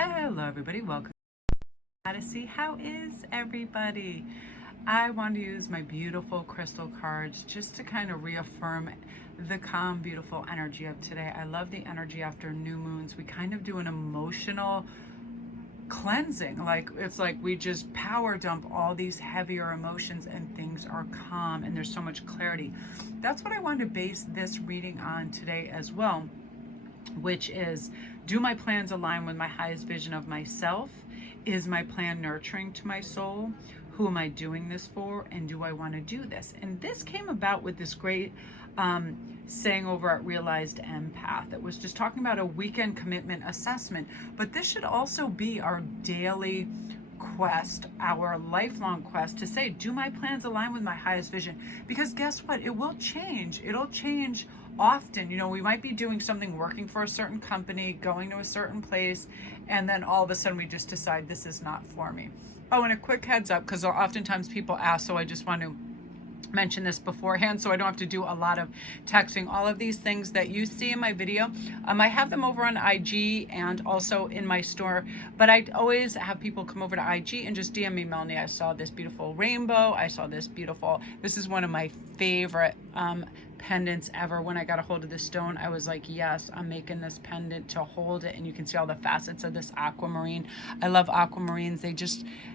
Hello everybody, welcome to see how is everybody. I want to use my beautiful crystal cards just to kind of reaffirm the calm, beautiful energy of today. I love the energy after new moons. We kind of do an emotional cleansing, like it's like we just power dump all these heavier emotions and things are calm and there's so much clarity. That's what I wanted to base this reading on today as well, which is, do my plans align with my highest vision of myself? Is my plan nurturing to my soul? Who am I doing this for? And do I want to do this? And this came about with this great saying over at Realized Empath. It was just talking about a weekend commitment assessment, but this should also be our daily quest, our lifelong quest to say, do my plans align with my highest vision? Because guess what? It will change. It'll change often. You know, we might be doing something, working for a certain company, going to a certain place, and then all of a sudden we just decide this is not for me. Oh, and a quick heads up, because oftentimes people ask, so I just want to mention this beforehand so I don't have to do a lot of texting. All of these things that you see in my video, I have them over on IG and also in my store, but I always have people come over to IG and just DM me, Melanie, I saw this beautiful rainbow, I saw this beautiful, this is one of my favorite pendants ever. When I got a hold of this stone, I was like, yes, I'm making this pendant to hold it. And you can see all the facets of this aquamarine. I love aquamarines.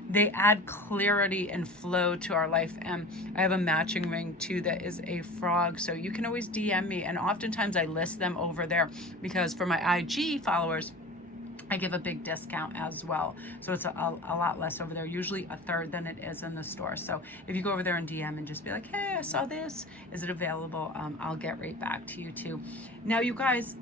They add clarity and flow to our life. And I have a matching ring too that is a frog, so you can always DM me, and oftentimes I list them over there because for my IG followers I give a big discount as well, so it's a lot less over there, usually a third than it is in the store. So if you go over there and DM and just be like, hey, I saw this, is it available? I'll get right back to you too. Now you guys,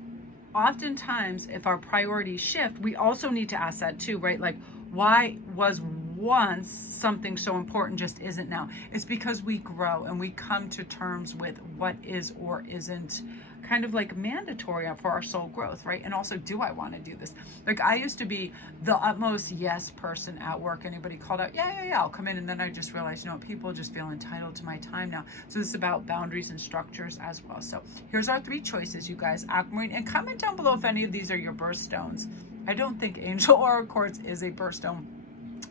oftentimes if our priorities shift, we also need to ask that too, right? Like, why was once something so important just isn't now? It's because we grow and we come to terms with what is or isn't kind of like mandatory for our soul growth, right? And also, do I want to do this? Like, I used to be the utmost yes person at work. Anybody called out, yeah, I'll come in. And then I just realized, you know, people just feel entitled to my time now. So this is about boundaries and structures as well. So here's our three choices, you guys. Aquamarine, and comment down below if any of these are your birthstones. I don't think Angel Aura Quartz is a birthstone,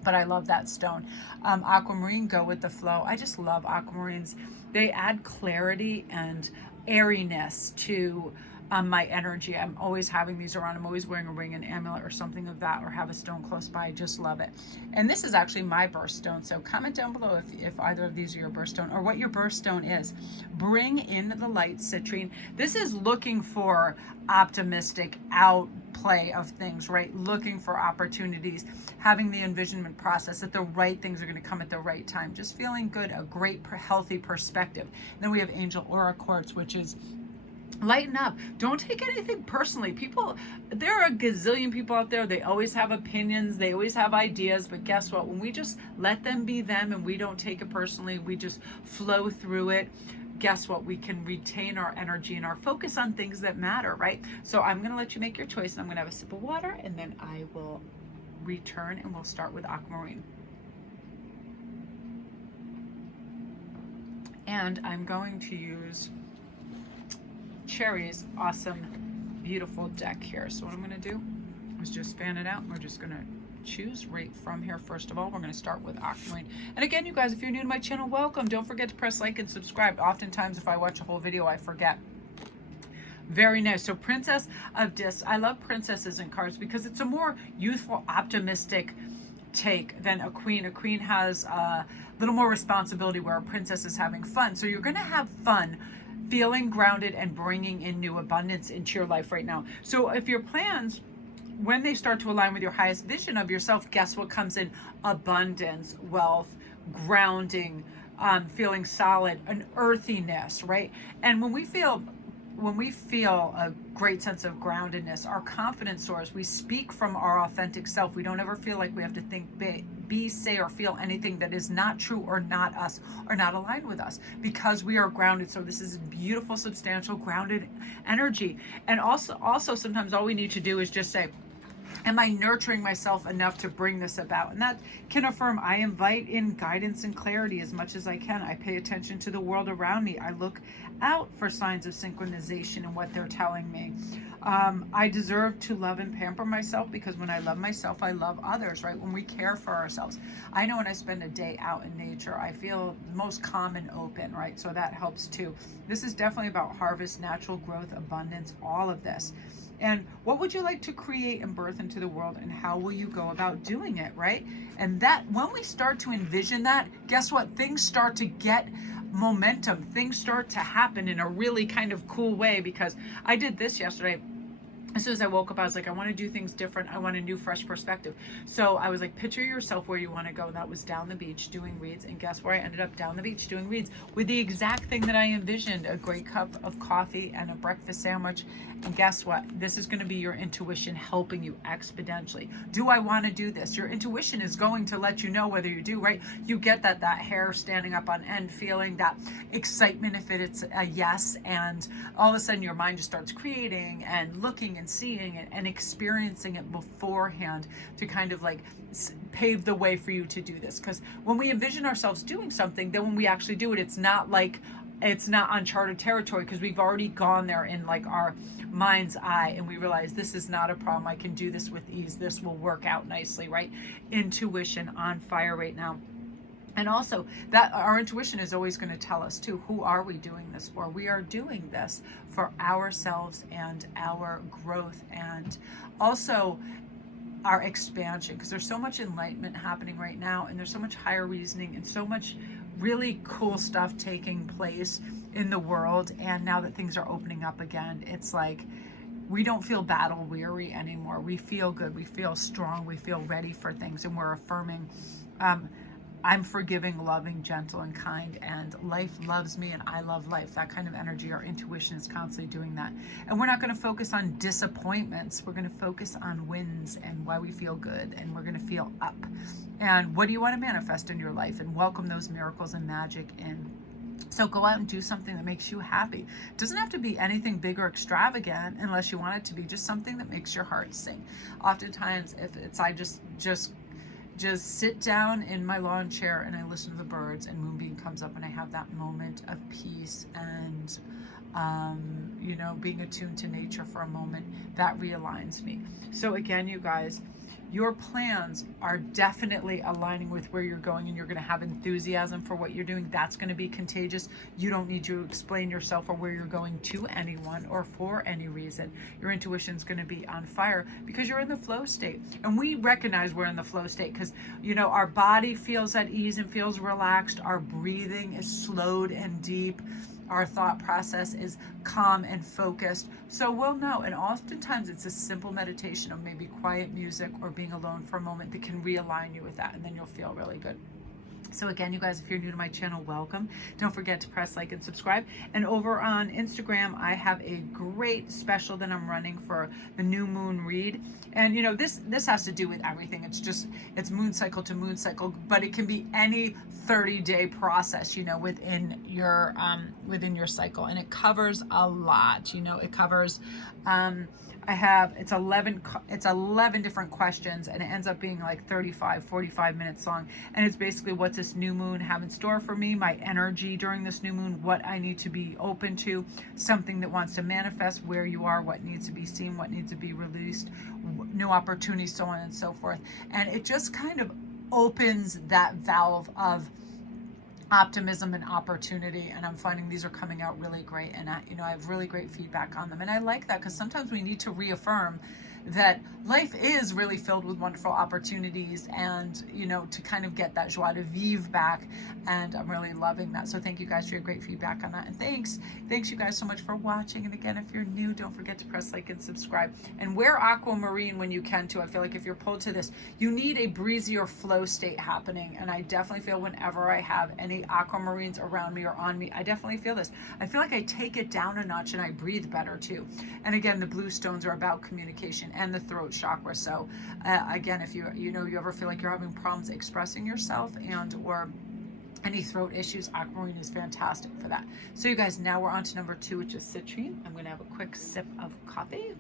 but I love that stone. Aquamarine, go with the flow. I just love aquamarines. They add clarity and airiness to my energy. I'm always having these around. I'm always wearing a ring, an amulet or something of that, or have a stone close by. I just love it. And this is actually my birthstone. So comment down below if either of these are your birthstone or what your birthstone is. Bring in the light, Citrine. This is looking for optimistic outplay of things, right? Looking for opportunities, having the envisionment process that the right things are going to come at the right time. Just feeling good, a great, healthy perspective. And then we have Angel Aura Quartz, which is lighten up. Don't take anything personally. People, there are a gazillion people out there. They always have opinions. They always have ideas. But guess what? When we just let them be them and we don't take it personally, we just flow through it, guess what? We can retain our energy and our focus on things that matter, right? So I'm going to let you make your choice, and I'm going to have a sip of water, and then I will return and we'll start with Aquamarine. And I'm going to use Cherry's awesome, beautiful deck here. So what I'm going to do is just fan it out. We're just going to choose right from here. First of all, we're going to start with Aquamarine. And again, you guys, if you're new to my channel, welcome. Don't forget to press like and subscribe. Oftentimes, if I watch a whole video, I forget. Very nice. So Princess of Discs. I love princesses in cards because it's a more youthful, optimistic take than a queen. A queen has a little more responsibility, where a princess is having fun. So you're going to have fun, feeling grounded and bringing in new abundance into your life right now. So if your plans, when they start to align with your highest vision of yourself, guess what comes in? Abundance, wealth, grounding, feeling solid, an earthiness, right? And when we feel a great sense of groundedness, our confidence soars. We speak from our authentic self. We don't ever feel like we have to think, be, say, or feel anything that is not true or not us or not aligned with us, because we are grounded. So this is beautiful, substantial, grounded energy. And also sometimes all we need to do is just say, am I nurturing myself enough to bring this about? And that can affirm, I invite in guidance and clarity as much as I can. I pay attention to the world around me. I look out for signs of synchronization and what they're telling me. I deserve to love and pamper myself, because when I love myself, I love others, right? When we care for ourselves. I know when I spend a day out in nature, I feel most calm and open, right? So that helps too. This is definitely about harvest, natural growth, abundance, all of this. And what would you like to create and birth into the world, and how will you go about doing it, right? And that, when we start to envision that, guess what? Things start to get momentum. Things start to happen in a really kind of cool way, because I did this yesterday. As soon as I woke up, I was like, I want to do things different. I want a new, fresh perspective. So I was like, picture yourself where you want to go. That was down the beach doing reads. And guess where I ended up? Down the beach doing reads with the exact thing that I envisioned: a great cup of coffee and a breakfast sandwich. And guess what? This is going to be your intuition helping you exponentially. Do I want to do this? Your intuition is going to let you know whether you do, right? You get that hair standing up on end feeling, that excitement if it's a yes, and all of a sudden your mind just starts creating and looking and seeing it and experiencing it beforehand to kind of like pave the way for you to do this. Because when we envision ourselves doing something, then when we actually do it, it's not uncharted territory, because we've already gone there in like our mind's eye, and we realize this is not a problem. I can do this with ease. This will work out nicely, right? Intuition on fire right now. And also that our intuition is always going to tell us too, who are we doing this for? We are doing this for ourselves and our growth, and also our expansion, because there's so much enlightenment happening right now, and there's so much higher reasoning and so much really cool stuff taking place in the world. And now that things are opening up again, it's like we don't feel battle weary anymore. We feel good, we feel strong, we feel ready for things, and we're affirming I'm forgiving, loving, gentle, and kind, and life loves me, and I love life. That kind of energy, our intuition is constantly doing that. And we're not going to focus on disappointments. We're going to focus on wins and why we feel good, and we're going to feel up. And what do you want to manifest in your life, and welcome those miracles and magic in. So go out and do something that makes you happy. It doesn't have to be anything big or extravagant unless you want it to be, just something that makes your heart sing. Oftentimes, if it's I just sit down in my lawn chair and I listen to the birds, and Moonbeam comes up, and I have that moment of peace and being attuned to nature for a moment, that realigns me. So again, you guys, your plans are definitely aligning with where you're going, and you're going to have enthusiasm for what you're doing. That's going to be contagious. You don't need to explain yourself or where you're going to anyone or for any reason. Your intuition is going to be on fire because you're in the flow state. And we recognize we're in the flow state because, our body feels at ease and feels relaxed. Our breathing is slowed and deep. Our thought process is calm and focused. So we'll know. And oftentimes it's a simple meditation of maybe quiet music or being alone for a moment that can realign you with that. And then you'll feel really good. So again, you guys, if you're new to my channel, welcome. Don't forget to press like and subscribe. And over on Instagram, I have a great special that I'm running for the new moon read. And this has to do with everything. It's moon cycle to moon cycle, but it can be any 30-day process, within your cycle. And it covers a lot. It covers it's 11 different questions, and it ends up being like 45 minutes long. And it's basically, what's this new moon have in store for me, my energy during this new moon, what I need to be open to, something that wants to manifest, where you are, what needs to be seen, what needs to be released, new opportunities, so on and so forth. And it just kind of opens that valve of optimism and opportunity, and I'm finding these are coming out really great, and I have really great feedback on them. And I like that, because sometimes we need to reaffirm that life is really filled with wonderful opportunities, and to kind of get that joie de vivre back. And I'm really loving that. So thank you guys for your great feedback on that, and thanks you guys so much for watching. And again, if you're new, don't forget to press like and subscribe, and wear Aquamarine when you can too. I feel like if you're pulled to this, you need a breezier flow state happening, and I definitely feel whenever I have any Aquamarines around me or on me, I definitely feel this. I feel like I take it down a notch, and I breathe better too. And again, the blue stones are about communication and the throat chakra. So again, if you ever feel like you're having problems expressing yourself or any throat issues, Aquamarine is fantastic for that. So you guys, now we're on to number 2, which is Citrine. I'm going to have a quick sip of coffee.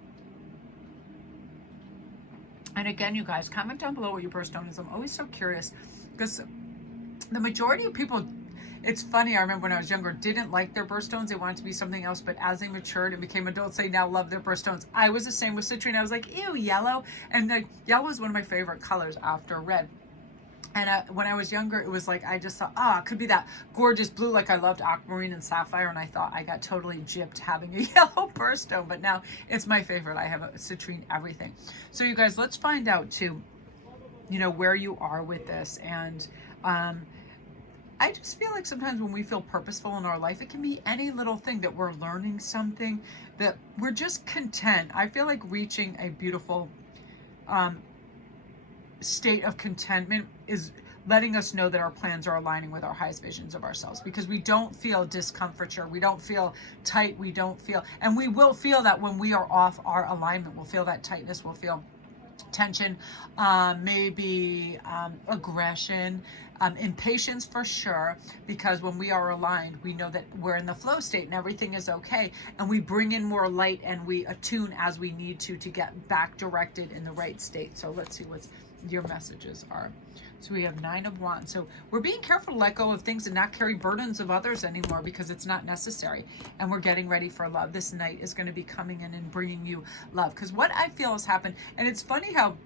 And again, you guys, comment down below what your birthstone is. I'm always so curious, because the majority of people It's funny, I remember when I was younger, didn't like their birthstones. They wanted to be something else, but as they matured and became adults, they now love their birthstones. I was the same with citrine. I was like, ew, yellow. And like, yellow is one of my favorite colors after red. And when I was younger, it was like, I just thought, it could be that gorgeous blue. Like I loved aquamarine and sapphire. And I thought I got totally gypped having a yellow birthstone. But now it's my favorite. I have a citrine everything. So you guys, let's find out too, where you are with this. And I just feel like sometimes when we feel purposeful in our life, it can be any little thing that we're learning something, that we're just content. I feel like reaching a beautiful state of contentment is letting us know that our plans are aligning with our highest visions of ourselves, because we don't feel discomfiture, we don't feel tight, we don't feel, and we will feel that when we are off our alignment. We'll feel that tightness, we'll feel tension, maybe aggression, impatience for sure, because when we are aligned, we know that we're in the flow state and everything is okay, and we bring in more light and we attune as we need to get back directed in the right state. So let's see what your messages are. So we have 9 of Wands. So we're being careful to let go of things and not carry burdens of others anymore, because it's not necessary. And we're getting ready for love. This night is going to be coming in and bringing you love. Because what I feel has happened, and it's funny how,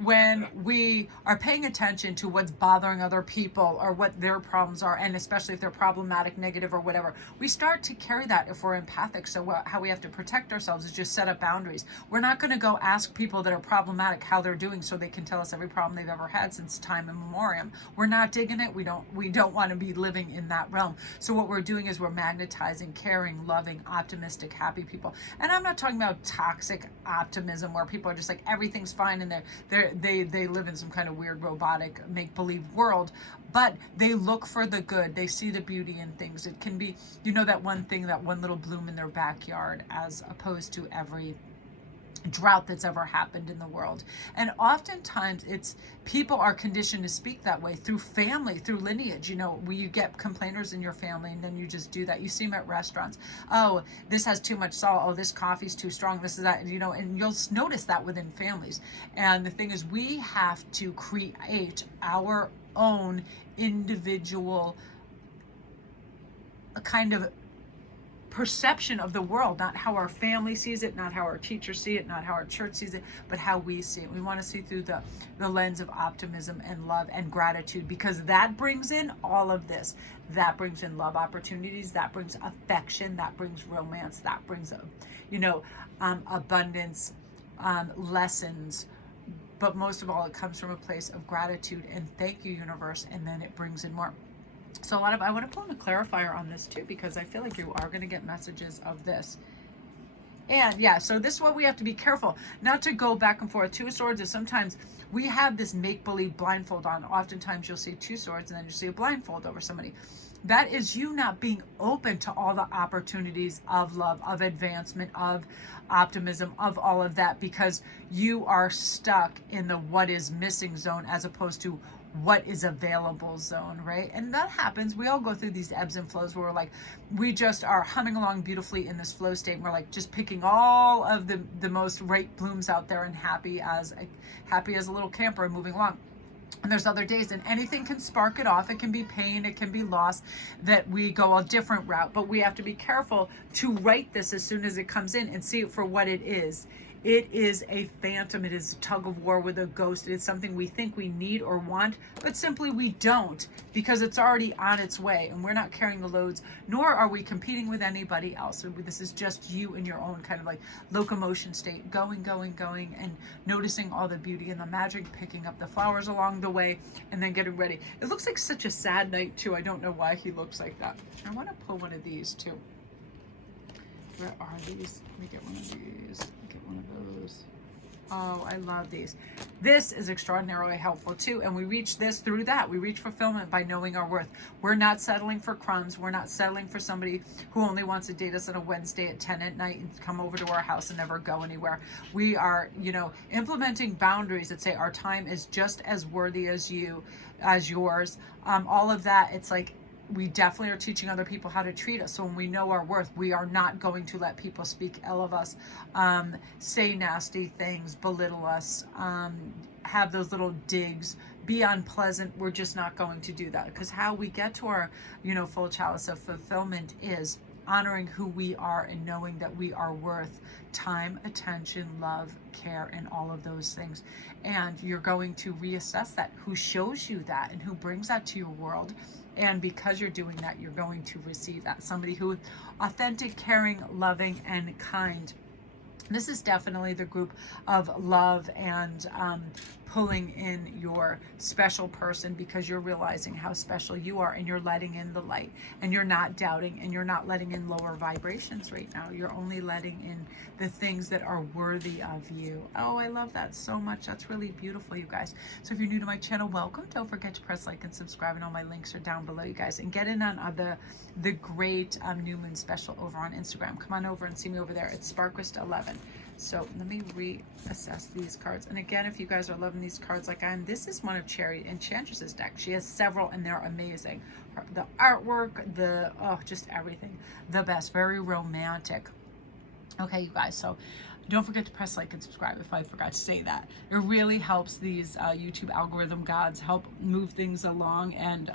when we are paying attention to what's bothering other people or what their problems are, and especially if they're problematic, negative, or whatever, we start to carry that if we're empathic. So how we have to protect ourselves is just set up boundaries. We're not going to go ask people that are problematic how they're doing so they can tell us every problem they've ever had since time immemorial. We're not digging it. We don't want to be living in that realm. So what we're doing is we're magnetizing caring, loving, optimistic, happy people. And I'm not talking about toxic optimism where people are just like everything's fine and they live in some kind of weird robotic make-believe world, but they look for the good. They see the beauty in things. It can be, that one thing, that one little bloom in their backyard, as opposed to every drought that's ever happened in the world. And oftentimes it's people are conditioned to speak that way through family, through lineage. Where you get complainers in your family and then you just do that. You see them at restaurants. Oh, this has too much salt. Oh, this coffee's too strong. This is that, and you'll notice that within families. And the thing is, we have to create our own individual kind of perception of the world, not how our family sees it, not how our teachers see it, not how our church sees it, but how we see it. We want to see through the lens of optimism and love and gratitude, because that brings in all of this. That brings in love opportunities, that brings affection, that brings romance, that brings abundance, lessons. But most of all, it comes from a place of gratitude and thank you, universe, and then it brings in more. So I want to pull in a clarifier on this too, because I feel like you are going to get messages of this. And yeah, so this is what we have to be careful not to go back and forth. 2 of Swords is sometimes we have this make-believe blindfold on. Oftentimes you'll see 2 swords and then you see a blindfold over somebody. That is you not being open to all the opportunities of love, of advancement, of optimism, of all of that, because you are stuck in the what is missing zone as opposed to what is available zone, right? And that happens. We all go through these ebbs and flows where we're like, we just are humming along beautifully in this flow state. And we're like just picking all of the most right blooms out there and happy as a little camper and moving along. And there's other days, and anything can spark it off. It can be pain, it can be loss, that we go a different route. But we have to be careful to write this as soon as it comes in and see it for what it is. It is a phantom. It is a tug of war with a ghost. It's something we think we need or want, but simply we don't, because it's already on its way and we're not carrying the loads, nor are we competing with anybody else. So this is just you in your own kind of like locomotion state, going, and noticing all the beauty and the magic, picking up the flowers along the way, and then getting ready. It looks like such a sad night too. I don't know why he looks like that. I want to pull one of these too. Where are these? Let me get one of these. Get one of those. Oh, I love these. This is extraordinarily helpful too. And we reach this through that. We reach fulfillment by knowing our worth. We're not settling for crumbs. We're not settling for somebody who only wants to date us on a Wednesday at 10 at night and come over to our house and never go anywhere. We are, implementing boundaries that say our time is just as worthy as yours. All of that. It's like, we definitely are teaching other people how to treat us. So when we know our worth, we are not going to let people speak ill of us, say nasty things, belittle us, have those little digs, be unpleasant. We're just not going to do that, because how we get to our, full chalice of fulfillment is honoring who we are and knowing that we are worth time, attention, love, care, and all of those things. And you're going to reassess that, who shows you that and who brings that to your world. And because you're doing that, you're going to receive that. Somebody who is authentic, caring, loving, and kind. This is definitely the group of love and pulling in your special person, because you're realizing how special you are and you're letting in the light, and you're not doubting, and you're not letting in lower vibrations right now. You're only letting in the things that are worthy of you. Oh, I love that so much. That's really beautiful, you guys. So if you're new to my channel, welcome. Don't forget to press like and subscribe, and all my links are down below, you guys. And get in on the great new moon special over on Instagram. Come on over and see me over there. It's SparKrist 11. So let me reassess these cards. And again, if you guys are loving these cards like I am, this is one of Cherry Enchantress's deck. She has several and they're amazing. The artwork, just everything. The best, very romantic. Okay, you guys, so don't forget to press like and subscribe if I forgot to say that. It really helps these YouTube algorithm gods help move things along and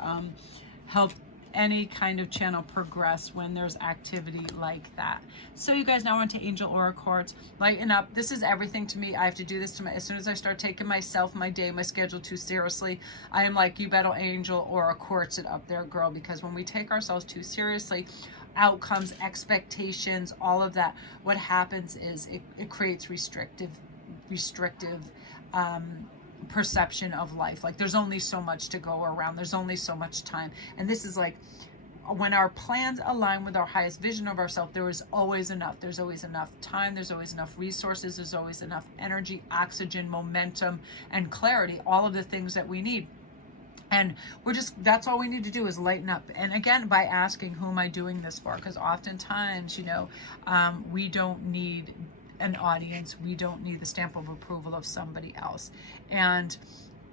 help any kind of channel progress when there's activity like that. So you guys, now we're into Angel Aura Quartz. Lighten up. This is everything to me. I have to do this to as soon as I start taking myself, my day, my schedule too seriously, I am like, you better Angel Aura Quartz it up there, girl, because when we take ourselves too seriously, outcomes, expectations, all of that, what happens is it creates restrictive perception of life. Like, there's only so much to go around, there's only so much time. And this is like, when our plans align with our highest vision of ourselves, there is always enough. There's always enough time, there's always enough resources, there's always enough energy, oxygen, momentum, and clarity, all of the things that we need. And that's all we need to do is lighten up. And again, by asking, who am I doing this for? Because oftentimes, we don't need an audience, we don't need the stamp of approval of somebody else. And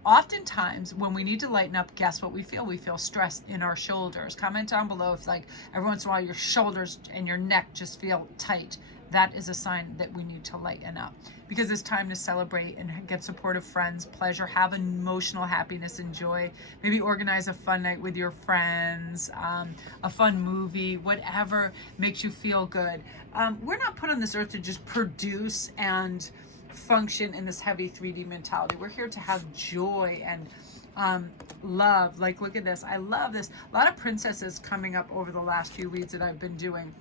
oftentimes when we need to lighten up, guess what we feel? We feel stress in our shoulders. Comment down below if, like, every once in a while your shoulders and your neck just feel tight. That is a sign that we need to lighten up, because it's time to celebrate and get supportive friends, pleasure, have emotional happiness and joy. Maybe organize a fun night with your friends, a fun movie, whatever makes you feel good. We're not put on this earth to just produce and function in this heavy 3D mentality. We're here to have joy and love. Like, look at this. I love this. A lot of princesses coming up over the last few reads that I've been doing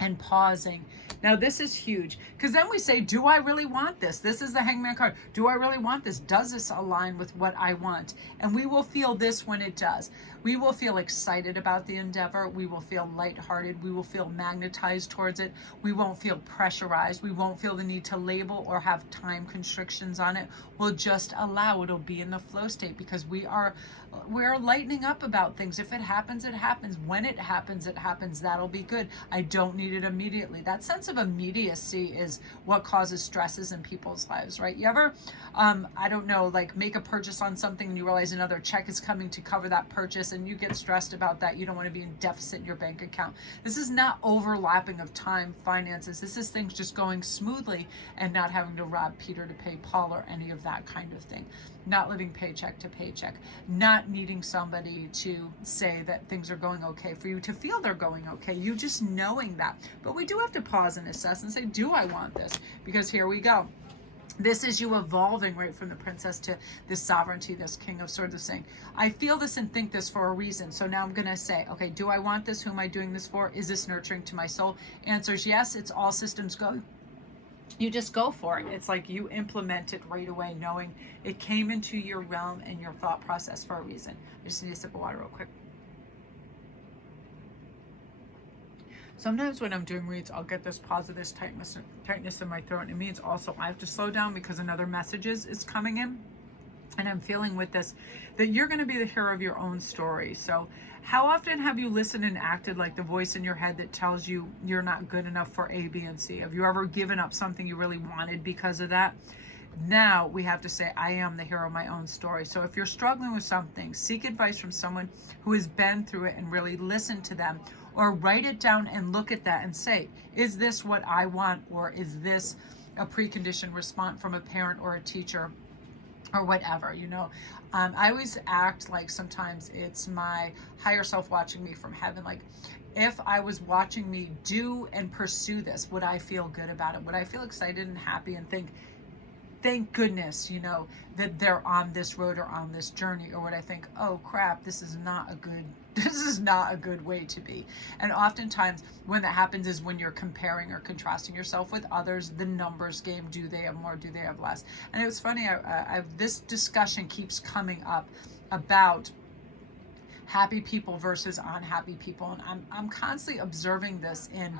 and pausing. Now this is huge, because then we say, do I really want this? This is the Hangman card. Do I really want this? Does this align with what I want? And we will feel this when it does. We will feel excited about the endeavor. We will feel lighthearted. We will feel magnetized towards it. We won't feel pressurized. We won't feel the need to label or have time constrictions on it. We'll just allow. It'll be in the flow state, because we're lightening up about things. If it happens, it happens. When it happens, it happens. That'll be good. I don't need it immediately. That sense of immediacy is what causes stresses in people's lives, right? You ever, I don't know, like, make a purchase on something and you realize another check is coming to cover that purchase, and you get stressed about that. You don't want to be in deficit in your bank account. This is not overlapping of time, finances. This is things just going smoothly and not having to rob Peter to pay Paul or any of that kind of thing. Not living paycheck to paycheck, not needing somebody to say that things are going okay for you to feel they're going okay. You just knowing that. But we do have to pause and assess and say, do I want this? Because here we go. This is you evolving right from the princess to this sovereignty, this king of swords, of saying, I feel this and think this for a reason. So now I'm going to say, okay, do I want this? Who am I doing this for? Is this nurturing to my soul? Answers yes. It's all systems go. You just go for it. It's like you implement it right away, knowing it came into your realm and your thought process for a reason. I just need a sip of water real quick. Sometimes when I'm doing reads, I'll get this pause of this tightness in my throat. And it means also I have to slow down because another message is coming in. And I'm feeling with this that you're going to be the hero of your own story. So how often have you listened and acted like the voice in your head that tells you you're not good enough for A, B, and C? Have you ever given up something you really wanted because of that? Now we have to say, I am the hero of my own story. So if you're struggling with something, seek advice from someone who has been through it and really listen to them, or write it down and look at that and say, is this what I want, or is this a preconditioned response from a parent or a teacher or whatever, you know. I always act like sometimes it's my higher self watching me from heaven. Like, if I was watching me do and pursue this, would I feel good about it? Would I feel excited and happy and think, thank goodness, you know, that they're on this road or on this journey? Or would I think, oh crap, this is not a good way to be? And oftentimes when that happens is when you're comparing or contrasting yourself with others. The numbers game, do they have more, do they have less? And it was funny, this discussion keeps coming up about happy people versus unhappy people, and I'm constantly observing this in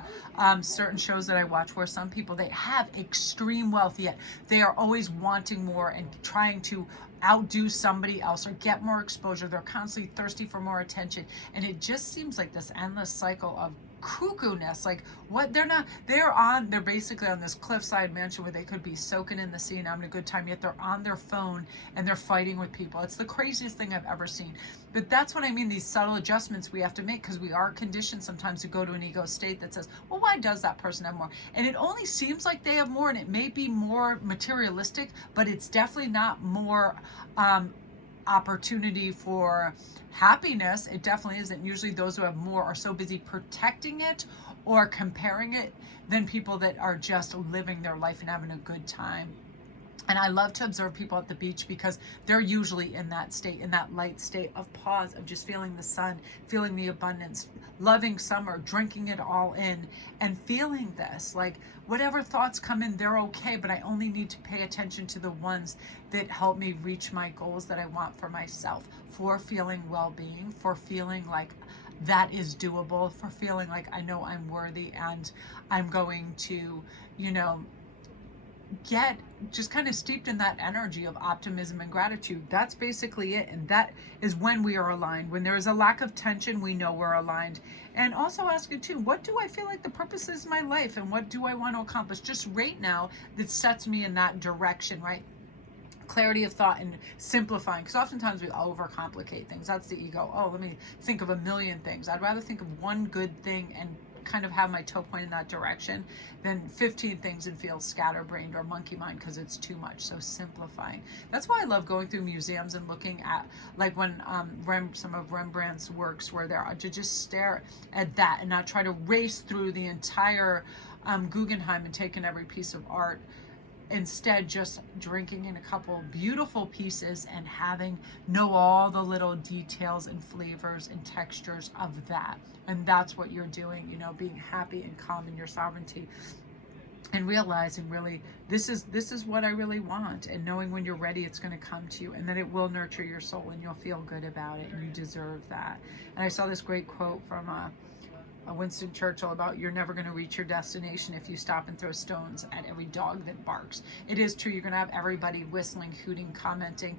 certain shows that I watch, where some people, they have extreme wealth, yet they are always wanting more and trying to outdo somebody else or get more exposure. They're constantly thirsty for more attention, and it just seems like this endless cycle of cuckoo-ness. Like, what, they're basically on this cliffside mansion where they could be soaking in the sea and having a good time, yet they're on their phone and they're fighting with people. It's the craziest thing I've ever seen. But that's what I mean, these subtle adjustments we have to make, because we are conditioned sometimes to go to an ego state that says, well, why does that person have more? And it only seems like they have more, and it may be more materialistic, but it's definitely not more opportunity for happiness. It definitely isn't. Usually those who have more are so busy protecting it or comparing it than people that are just living their life and having a good time. And I love to observe people at the beach, because they're usually in that state, in that light state of pause, of just feeling the sun, feeling the abundance, loving summer, drinking it all in, and feeling this. Like, whatever thoughts come in, they're okay, but I only need to pay attention to the ones that help me reach my goals that I want for myself, for feeling well-being, for feeling like that is doable, for feeling like I know I'm worthy and I'm going to, you know, get just kind of steeped in that energy of optimism and gratitude. That's basically it. And that is when we are aligned. When there is a lack of tension, we know we're aligned. And also ask you too, what do I feel like the purpose is of my life, and what do I want to accomplish just right now that sets me in that direction, right? Clarity of thought and simplifying, because oftentimes we overcomplicate things. That's the ego. Oh, let me think of a million things. I'd rather think of one good thing and kind of have my toe point in that direction than 15 things and feel scatterbrained or monkey mind, because it's too much. So simplifying. That's why I love going through museums and looking at, like, when some of Rembrandt's works, where there are to just stare at that and not try to race through the entire Guggenheim and take in every piece of art. Instead, just drinking in a couple beautiful pieces and know all the little details and flavors and textures of that. And that's what you're doing, you know, being happy and calm in your sovereignty, and realizing really this is what I really want, and knowing when you're ready it's going to come to you, and then it will nurture your soul and you'll feel good about it, and you deserve that. And I saw this great quote from Winston Churchill about, you're never going to reach your destination if you stop and throw stones at every dog that barks. It is true. You're going to have everybody whistling, hooting, commenting.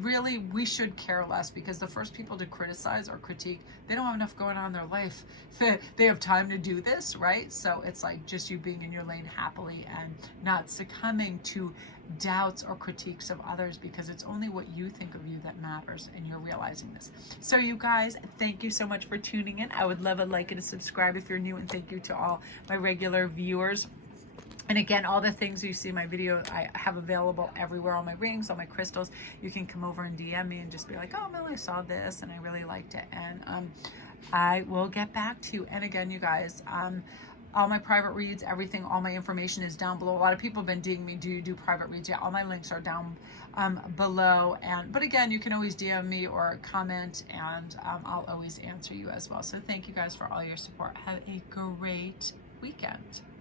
Really, we should care less, because the first people to criticize or critique, they don't have enough going on in their life. They have time to do this, right? So it's like just you being in your lane happily and not succumbing to doubts or critiques of others, because it's only what you think of you that matters, and you're realizing this. So you guys, thank you so much for tuning in. I would love a like and a subscribe if you're new, and thank you to all my regular viewers. And again, all the things you see in my video, I have available everywhere. All my rings, all my crystals. You can come over and DM me and just be like, oh, Millie, I saw this and I really liked it. And I will get back to you. And again, you guys, all my private reads, everything, all my information is down below. A lot of people have been DMing me, do you do private reads? Yeah, all my links are down below. But again, you can always DM me or comment, and I'll always answer you as well. So thank you guys for all your support. Have a great weekend.